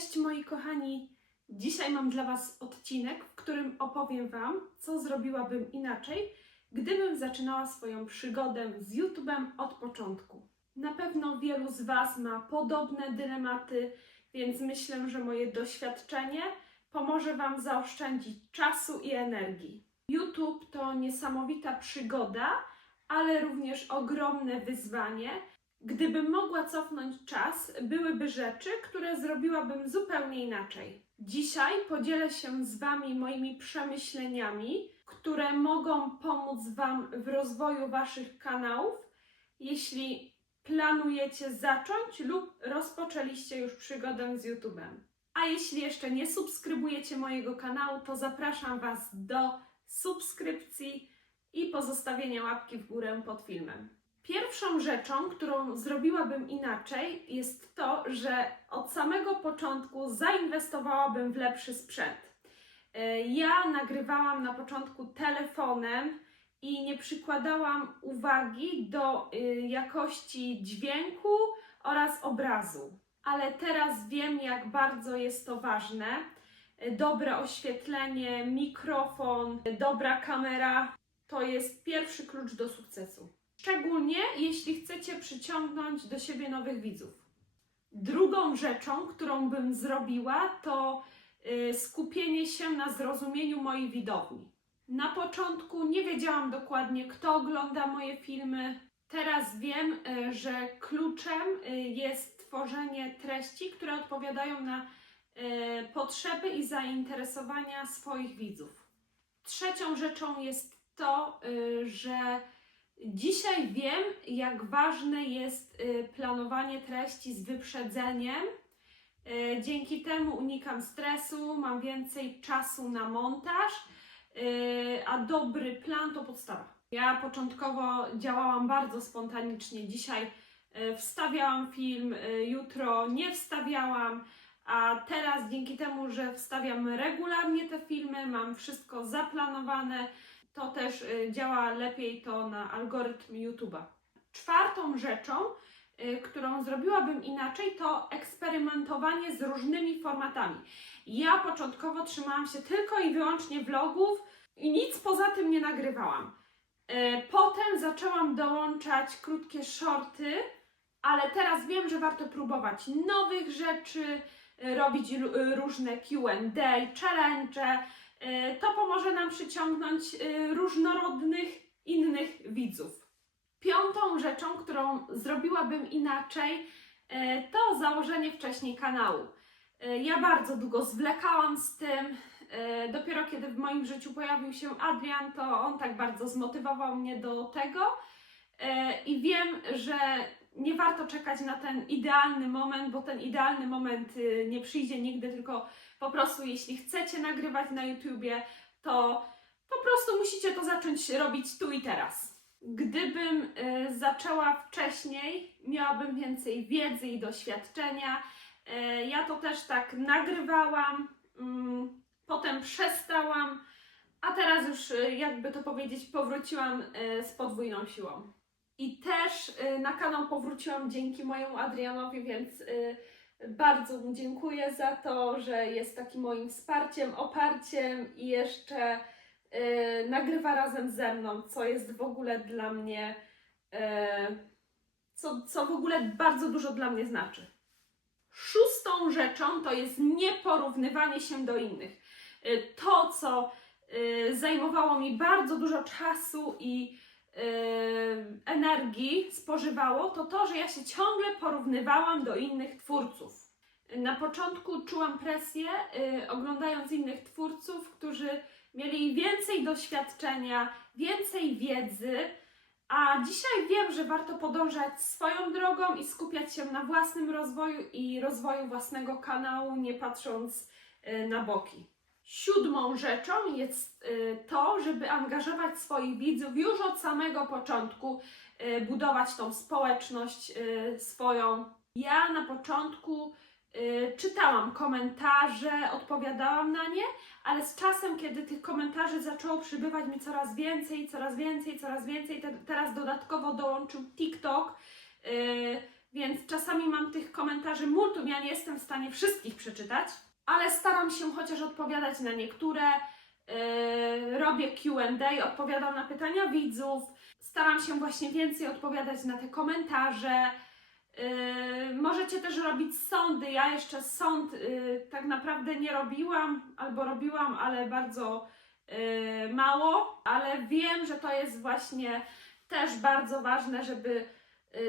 Cześć moi kochani! Dzisiaj mam dla Was odcinek, w którym opowiem Wam, co zrobiłabym inaczej, gdybym zaczynała swoją przygodę z YouTube'em od początku. Na pewno wielu z Was ma podobne dylematy, więc myślę, że moje doświadczenie pomoże Wam zaoszczędzić czasu i energii. YouTube to niesamowita przygoda, ale również ogromne wyzwanie, Gdybym mogła cofnąć czas, byłyby rzeczy, które zrobiłabym zupełnie inaczej. Dzisiaj podzielę się z Wami moimi przemyśleniami, które mogą pomóc Wam w rozwoju Waszych kanałów, jeśli planujecie zacząć lub rozpoczęliście już przygodę z YouTube'em. A jeśli jeszcze nie subskrybujecie mojego kanału, to zapraszam Was do subskrypcji i pozostawienia łapki w górę pod filmem. Pierwszą rzeczą, którą zrobiłabym inaczej, jest to, że od samego początku zainwestowałabym w lepszy sprzęt. E, Ja nagrywałam na początku telefonem i nie przykładałam uwagi do y, jakości dźwięku oraz obrazu. Ale teraz wiem, jak bardzo jest to ważne. E, Dobre oświetlenie, mikrofon, dobra kamera to jest pierwszy klucz do sukcesu. Szczególnie jeśli chcecie przyciągnąć do siebie nowych widzów. Drugą rzeczą, którą bym zrobiła, to y, skupienie się na zrozumieniu mojej widowni. Na początku nie wiedziałam dokładnie, kto ogląda moje filmy. Teraz wiem, y, że kluczem y, jest tworzenie treści, które odpowiadają na potrzeby i zainteresowania swoich widzów. Trzecią rzeczą jest to, że Dzisiaj wiem, jak ważne jest y, planowanie treści z wyprzedzeniem. Y, Dzięki temu unikam stresu, mam więcej czasu na montaż, y, a dobry plan to podstawa. Ja początkowo działałam bardzo spontanicznie. Dzisiaj wstawiałam film, jutro nie wstawiałam, a teraz dzięki temu, że wstawiam regularnie te filmy, mam wszystko zaplanowane to też y, działa lepiej to na algorytm YouTube'a. Czwartą rzeczą, y, którą zrobiłabym inaczej, to eksperymentowanie z różnymi formatami. Ja początkowo trzymałam się tylko i wyłącznie vlogów i nic poza tym nie nagrywałam. Y, Potem zaczęłam dołączać krótkie shorty, ale teraz wiem, że warto próbować nowych rzeczy, robić różne QA, challenge, to pomoże nam przyciągnąć y, różnorodnych innych widzów. Piątą rzeczą, którą zrobiłabym inaczej, y, to założenie wcześniej kanału. Ja bardzo długo zwlekałam z tym. Dopiero kiedy w moim życiu pojawił się Adrian, to on tak bardzo zmotywował mnie do tego. I wiem, że nie warto czekać na ten idealny moment, bo ten idealny moment y, nie przyjdzie nigdy, tylko po prostu jeśli chcecie nagrywać na YouTubie, to po prostu musicie to zacząć robić tu i teraz. Gdybym y, zaczęła wcześniej, miałabym więcej wiedzy i doświadczenia. Y, ja to też tak nagrywałam, mm, potem przestałam, a teraz już, jakby to powiedzieć, powróciłam z podwójną siłą. I też y, na kanał powróciłam dzięki mojemu Adrianowi, więc y, bardzo mu dziękuję za to, że jest takim moim wsparciem, oparciem i jeszcze y, nagrywa razem ze mną, co jest w ogóle dla mnie, co, co w ogóle bardzo dużo dla mnie znaczy. Szóstą rzeczą to jest nieporównywanie się do innych. To, co zajmowało mi bardzo dużo czasu i energii spożywało, to to, że ja się ciągle porównywałam do innych twórców. Na początku czułam presję, y, oglądając innych twórców, którzy mieli więcej doświadczenia, więcej wiedzy, a dzisiaj wiem, że warto podążać swoją drogą i skupiać się na własnym rozwoju i rozwoju własnego kanału, nie patrząc y, na boki. Siódmą rzeczą jest y, to, żeby angażować swoich widzów już od samego początku, y, budować tą społeczność y, swoją. Ja na początku czytałam komentarze, odpowiadałam na nie, ale z czasem, kiedy tych komentarzy zaczęło przybywać mi coraz więcej, coraz więcej, coraz więcej, te, teraz dodatkowo dołączył TikTok, więc czasami mam tych komentarzy multum, ja nie jestem w stanie wszystkich przeczytać, ale staram się chociaż odpowiadać na niektóre. Yy, robię QA, odpowiadam na pytania widzów, staram się właśnie więcej odpowiadać na te komentarze. Yy, możecie też robić sądy. Ja jeszcze sąd yy, tak naprawdę nie robiłam, albo robiłam, ale bardzo yy, mało, ale wiem, że to jest właśnie też bardzo ważne, żeby,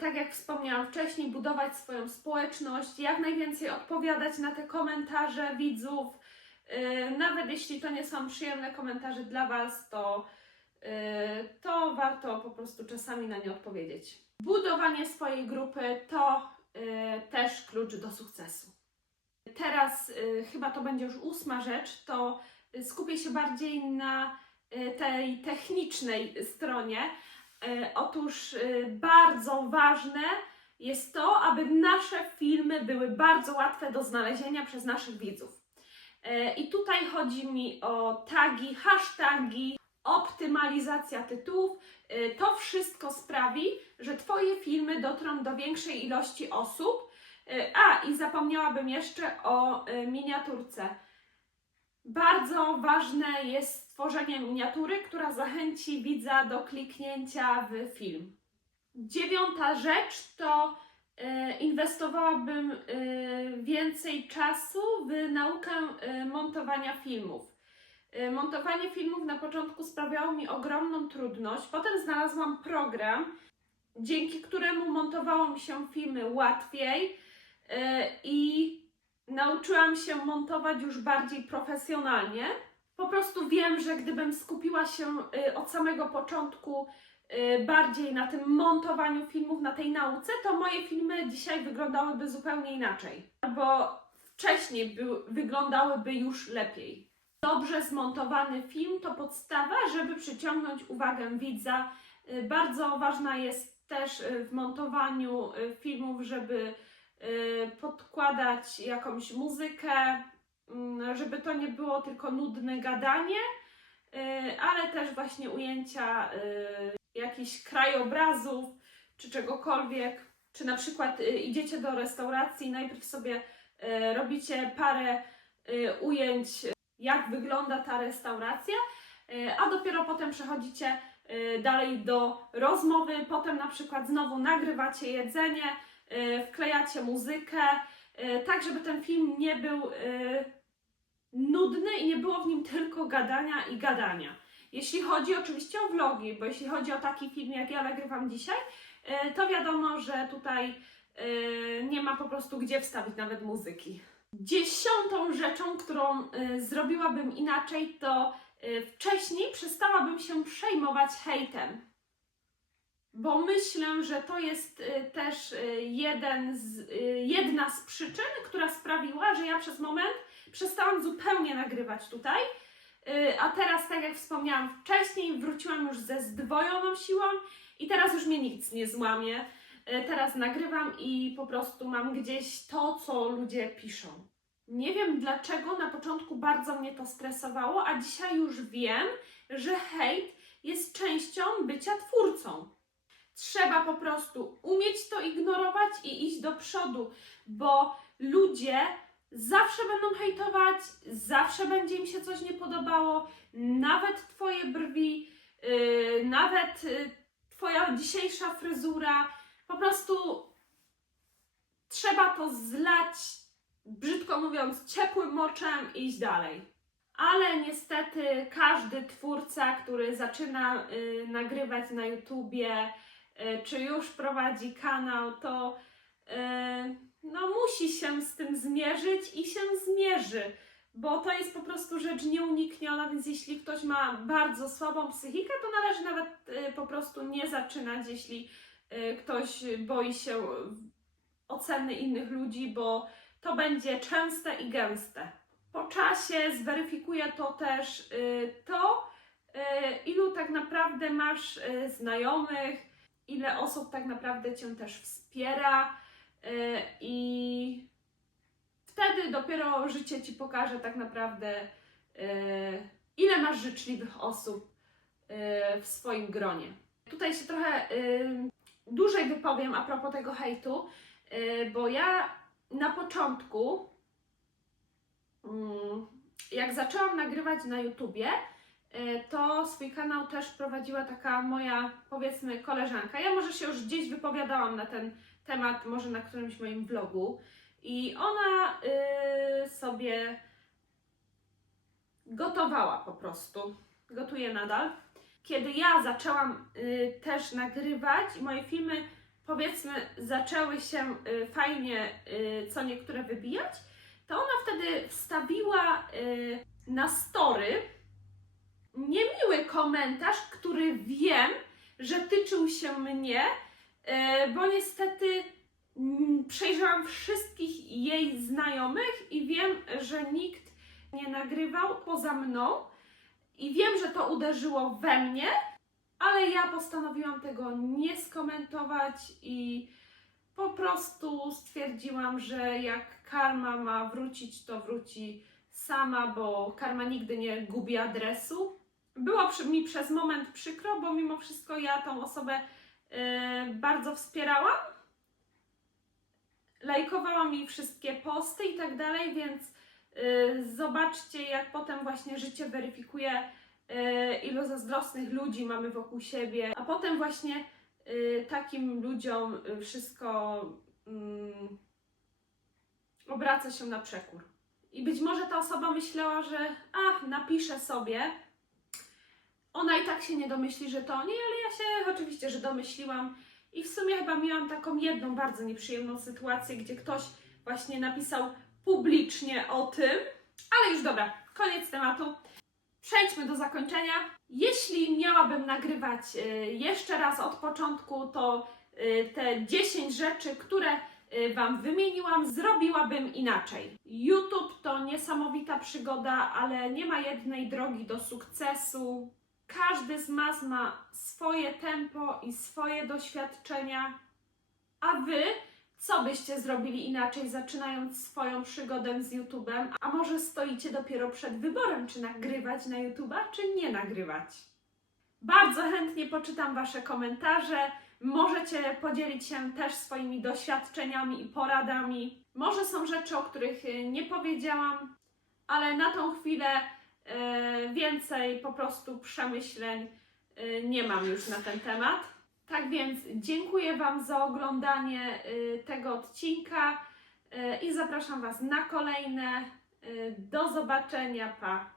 tak jak wspomniałam wcześniej, budować swoją społeczność, jak najwięcej odpowiadać na te komentarze widzów. Yy, nawet jeśli to nie są przyjemne komentarze dla Was, to, yy, to warto po prostu czasami na nie odpowiedzieć. Budowanie swojej grupy to też klucz do sukcesu. Teraz chyba to będzie już ósma rzecz, to y, skupię się bardziej na y, tej technicznej stronie. Y, Otóż y, bardzo ważne jest to, aby nasze filmy były bardzo łatwe do znalezienia przez naszych widzów. Y, I tutaj chodzi mi o tagi, hasztagi, optymalizacja tytułów. To wszystko sprawi, że Twoje filmy dotrą do większej ilości osób. A, i zapomniałabym jeszcze o miniaturce. Bardzo ważne jest stworzenie miniatury, która zachęci widza do kliknięcia w film. Dziewiąta rzecz to y, inwestowałabym y, więcej czasu w naukę y, montowania filmów. Montowanie filmów na początku sprawiało mi ogromną trudność. Potem znalazłam program, dzięki któremu montowało mi się filmy łatwiej i nauczyłam się montować już bardziej profesjonalnie. Po prostu wiem, że gdybym skupiła się y, od samego początku y, bardziej na tym montowaniu filmów, na tej nauce, to moje filmy dzisiaj wyglądałyby zupełnie inaczej. Albo wcześniej by, wyglądałyby już lepiej. Dobrze zmontowany film to podstawa, żeby przyciągnąć uwagę widza. Y, Bardzo ważna jest też w montowaniu filmów, żeby podkładać jakąś muzykę, żeby to nie było tylko nudne gadanie, y, ale też właśnie ujęcia y, jakichś krajobrazów czy czegokolwiek. Czy na przykład y, idziecie do restauracji, najpierw sobie robicie parę ujęć jak wygląda ta restauracja, a dopiero potem przechodzicie dalej do rozmowy, potem na przykład znowu nagrywacie jedzenie, wklejacie muzykę, tak żeby ten film nie był nudny i nie było w nim tylko gadania i gadania. Jeśli chodzi oczywiście o vlogi, bo jeśli chodzi o taki film jak ja nagrywam dzisiaj, y, to wiadomo, że tutaj y, nie ma po prostu gdzie wstawić nawet muzyki. Dziesiątą rzeczą, którą y, zrobiłabym inaczej, to wcześniej przestałabym się przejmować hejtem. Bo myślę, że to jest też jeden z, jedna z przyczyn, która sprawiła, że ja przez moment przestałam zupełnie nagrywać tutaj. Y, A teraz, tak jak wspomniałam wcześniej, wróciłam już ze zdwojoną siłą i teraz już mnie nic nie złamie. Y, Teraz nagrywam i po prostu mam gdzieś to, co ludzie piszą. Nie wiem dlaczego na początku bardzo mnie to stresowało, a dzisiaj już wiem, że hejt jest częścią bycia twórcą. Trzeba po prostu umieć to ignorować i iść do przodu, bo ludzie zawsze będą hejtować, zawsze będzie im się coś nie podobało, nawet Twoje brwi, yy, nawet yy, Twoja dzisiejsza fryzura. Po prostu trzeba to zlać, brzydko mówiąc, ciepłym moczem i iść dalej. Ale niestety każdy twórca, który zaczyna y, nagrywać na YouTubie, y, czy już prowadzi kanał, to y, musi się z tym zmierzyć i się zmierzy, bo to jest po prostu rzecz nieunikniona, więc jeśli ktoś ma bardzo słabą psychikę, to należy nawet y, po prostu nie zaczynać, jeśli y, ktoś boi się oceny innych ludzi, bo to będzie częste i gęste. Po czasie zweryfikuje to też y, to, ilu tak naprawdę masz znajomych, ile osób tak naprawdę cię też wspiera i wtedy dopiero życie ci pokaże tak naprawdę, y, ile masz życzliwych osób y, w swoim gronie. Tutaj się trochę dłużej wypowiem a propos tego hejtu, bo ja na początku, mm, jak zaczęłam nagrywać na YouTubie, to swój kanał też prowadziła taka moja, powiedzmy, koleżanka. Ja może się już gdzieś wypowiadałam na ten temat, może na którymś moim vlogu. I ona yy, sobie gotowała po prostu. Gotuje nadal. Kiedy ja zaczęłam y, też nagrywać i moje filmy, powiedzmy, zaczęły się y, fajnie y, co niektóre wybijać, to ona wtedy wstawiła na story niemiły komentarz, który wiem, że tyczył się mnie, bo niestety mm, przejrzałam wszystkich jej znajomych i wiem, że nikt nie nagrywał poza mną. I wiem, że to uderzyło we mnie, ale ja postanowiłam tego nie skomentować i po prostu stwierdziłam, że jak karma ma wrócić, to wróci sama, bo karma nigdy nie gubi adresu. Było mi przez moment przykro, bo mimo wszystko ja tą osobę bardzo wspierałam. Lajkowałam jej wszystkie posty i tak dalej, więc yy, zobaczcie, jak potem właśnie życie weryfikuje, yy, ilu zazdrosnych ludzi mamy wokół siebie, a potem właśnie yy, takim ludziom yy, wszystko mm, obraca się na przekór. I być może ta osoba myślała, że ach, napiszę sobie. Ona i tak się nie domyśli, że to nie, ale ja się oczywiście, że domyśliłam. I w sumie chyba miałam taką jedną bardzo nieprzyjemną sytuację, gdzie ktoś właśnie napisał publicznie o tym. Ale już dobra, koniec tematu. Przejdźmy do zakończenia. Jeśli miałabym nagrywać y, jeszcze raz od początku, to y, te 10 rzeczy, które y, Wam wymieniłam, zrobiłabym inaczej. YouTube to niesamowita przygoda, ale nie ma jednej drogi do sukcesu. Każdy z Was ma swoje tempo i swoje doświadczenia. A Wy co byście zrobili inaczej, zaczynając swoją przygodę z YouTube'em? A może stoicie dopiero przed wyborem, czy nagrywać na YouTube'a, czy nie nagrywać? Bardzo chętnie poczytam Wasze komentarze. Możecie podzielić się też swoimi doświadczeniami i poradami. Może są rzeczy, o których y, nie powiedziałam, ale na tą chwilę e, więcej po prostu przemyśleń e, nie mam już na ten temat. Tak więc dziękuję Wam za oglądanie y, tego odcinka i zapraszam Was na kolejne. Do zobaczenia, pa!